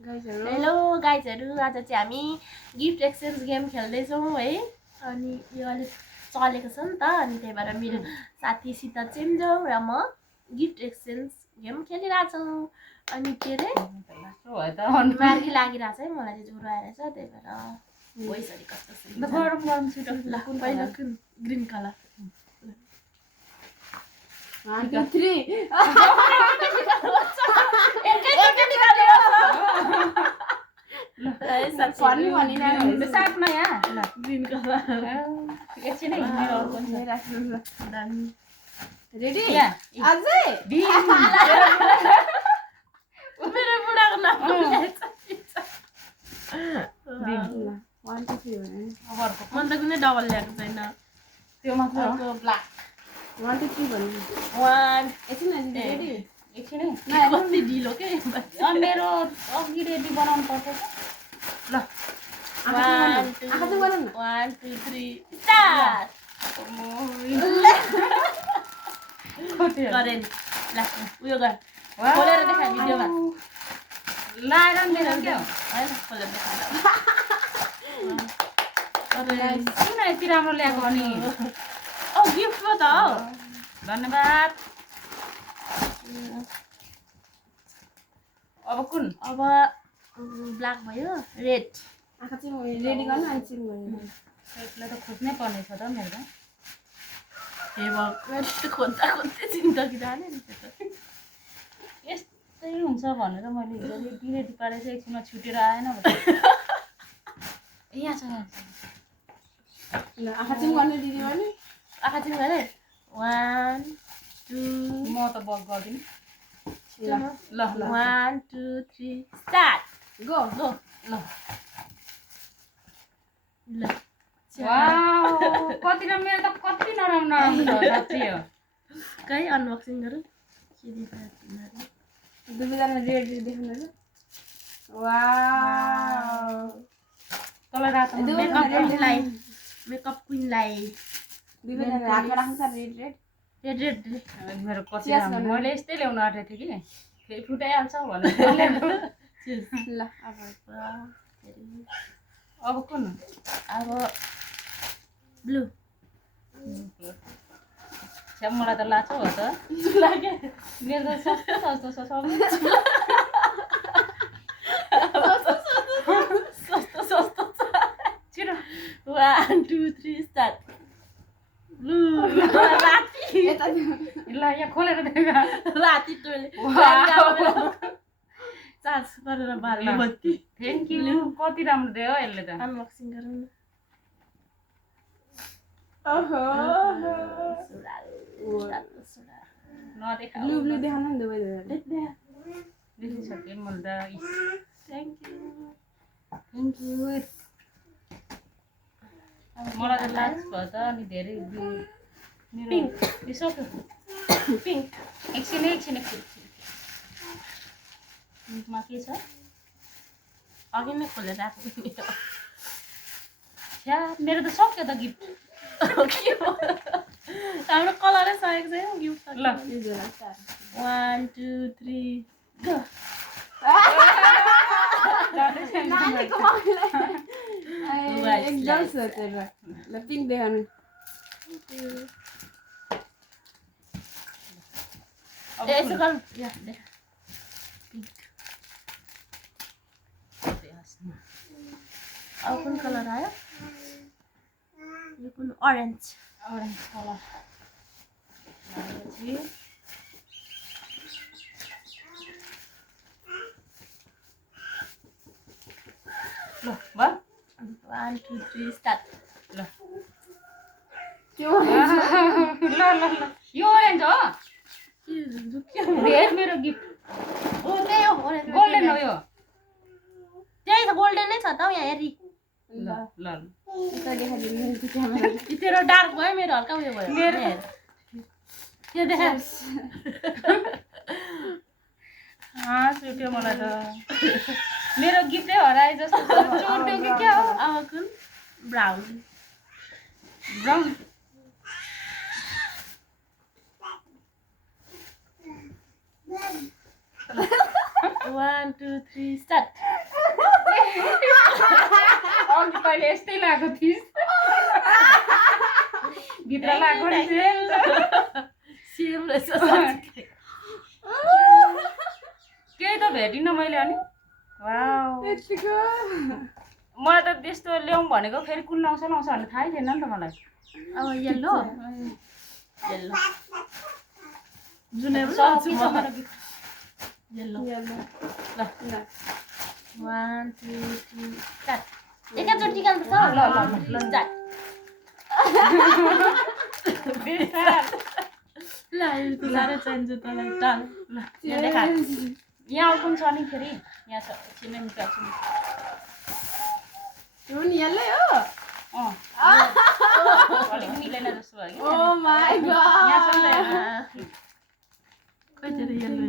Hello गाइजहरु आज चाहिँ हामी गिफ्ट एक्सचेन्ज गेम खेल्दैछौँ है अनि यो अलिक चलेको छ नि त अनि त्यही भएर मेरो साथी सीता चिम्जो र म गिफ्ट एक्सचेन्ज गेम खेलिरहेछौँ अनि के रे मार्गी लागिरहेछ है मलाई चाहिँ ज्वरो आइरहेछ त्यही भएर भोइस अलिक कस्तो छ गरम गरम छिटो ल पहिलो ग्रीन कलर 1 2 3 एकैचोटि निकाल्नु पर्छ साथमा यहाँ ग्रीन कलर एकछिनै मेरो अर्को रेडी अझै मेरो बुढाको नाम मन त कुनै डबल ल्याएको छैन त्यो मात्र ब्ल्याक 1 2 3 भन्नु 1 एकछिन रेडी एकछिनै कति ढिलो के मेरो अघि रेडी बनाउनु पर्छ ल 1 2 3 स्टार्ट गरे नि ल उयो गर खोलेर देखा भिडियोमा लाएर नि देखाउ के हैन खोलेर देखा किन यति राम्रो ल्याएको अनि गिफ्ट पो त हो धन्यवाद अब कुन अब ब्ल्याक भयो रेड आँखा चाहिँ रेडी गर्नु अनि चाहिँ रेडलाई त खोज्नै पर्ने छ त मेरो हे भगवान खोज्दा खोज्दै जिन्दगी जाने नि त्यो त यस्तै हुन्छ भनेर मैले हिजो रेडी पारेछ एकछिनमा छुटेर आएन यहाँ छ ल आँखा चाहिँ गर्ने दिदी भने आँखा चाहिँ गरे 1 2 म त बक गर्दिन ल ल 1 2 3 स्टार्ट गो गो ल ल वाउ कति राम्रो मेरो त कति नराम्रो नराम्रो छ साच्चै हो कही अनबक्सिङ गरौँ के देखाएको दुवैजना रेड देखाउनु ल वाउ तल रातो मेकअप क्वीनलाई दुवैजना हातमा राख्नु छ रेड रेड रेड रेड मेरो कति राम्रो मैले यस्तै ल्याउन आँटेको थिएँ कि फेरि फुटाइहाल्छ भनेर ल अब कुन अब ब्लू छ्या मलाई त लाछौ हो त लाग्यो मेरो त सस्तो सस्तो छ सबै सस्तो सस्तो छ छिटो 1 2 3 स्टार्ट ब्लू राती ल यहाँ खोलेर देखा राती टोले चार्ज गरेर बाल्नु बत्ती थ्यांक यू कति राम्रो दियो यसले त अनबक्सिङ गरौँ ओहो नदेखा ब्लू ब्लू देखाउनु नि दुवै देखिसके मैले त थ्यांक यू मलाई त लाज भयो त अनि धेरै मेरो यसो पिङ्क एकछिन पिङ्कमा के छ अघि नै खोलेर राख्नु छ्या मेरो त सक्यो त गिफ्ट हाम्रो कलरै सकेको छैन गिफ्ट ल 1 2 3 गो एकदम सोचेर ल पिङ्क देखाउनु यसो गर्नु अब कुन कलर आयो यो कुन ऑरेंज कलर ल 1 2 3 स्टार्ट ल त्यो ल यो ऑरेंज हो रेड मेरो गिफ्ट ओ त्यही हो गोल्डन हो यो त्यही त गोल्डन नै छ त यहाँ हेरी ल ल त देखाइदिनु तेरो डार्क भयो मेरो हल्का उयो भयो मेरो त्यो देखा छुट्यो मलाई त मेरो गिफ्टै हराए जस्तो चोर्ट्यो कि क्या हो अब कुन ब्राउन 1 2 3 स्टार्ट मैले यस्तै लागेको थिइस् भित्र लागेको सेम रहेछ साँच्चै। केही त भेटिनँ मैले अनि वाउ यतिको मलाई त त्यस्तो ल्याउँ भनेको फेरि कुन लाउँछ भन्ने थाहै थिएन नि त मलाई अब येल्लो येल्लो जुनै पनि सब लाउँछु के म। छ मेरो गिफ्ट येल्लो यल्लो ल ल 1 2 3 स्टार्ट। एकैचोटि निकाल्नुपर्छ ल, ल, ल, ल स्टार्ट। बेसार ल यो साह्रै चाहिन्छ तँलाई टाल ल यहाँ देखा। यहाँ कुन छ नि फेरि यहाँ छ एकछिन निकाल्छु नि। यो नि यल्लै हो अलिक मिलेन जस्तो भयो ओ माय कि गॉड यहाँ छ नि त खोइ तेरो येल्लो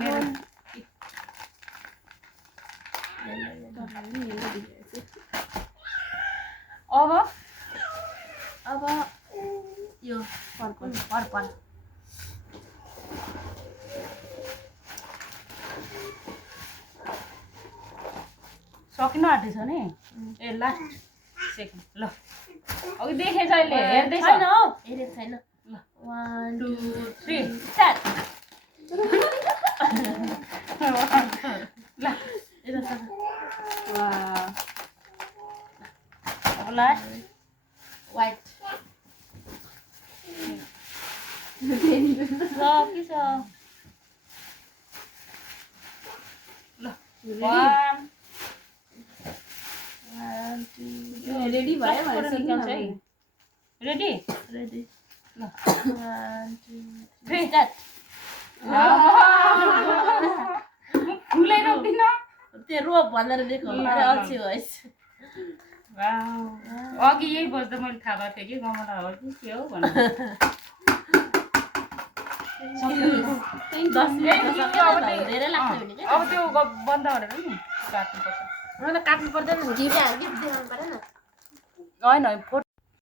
मेरो अब अब यो पर्पल पर्पल सकिन आँटेछ नि ए लास्ट सेकेन्ड ल अघि देखेछ अहिले हेर्दैछ छैन हौ हेरेको छैन। ल 1 2 3 स्टार्ट। ल यता छ वाह अब लास्ट व्हाइट ल के छ ल 1 1 2 रेडी भयो भने निकाल्छ है रेडी रेडी ल 1 2 3 स्टार्ट। फुलै रोक्दिन त्यो रोप भनेर दिएको ल, अरे ल। अल्छी भएछ। अघि यही बज्दा मैले थाहा भएको थिएँ कि गमला हो कि के हो भनेर 10 मिनेट अब धेरै लाग्छ भने के अब त्यो बन्द गरेर नि काट्नुपर्छ मलाई काट्नु पर्दैन गिफ्ट दिनु पर्दैन। होइन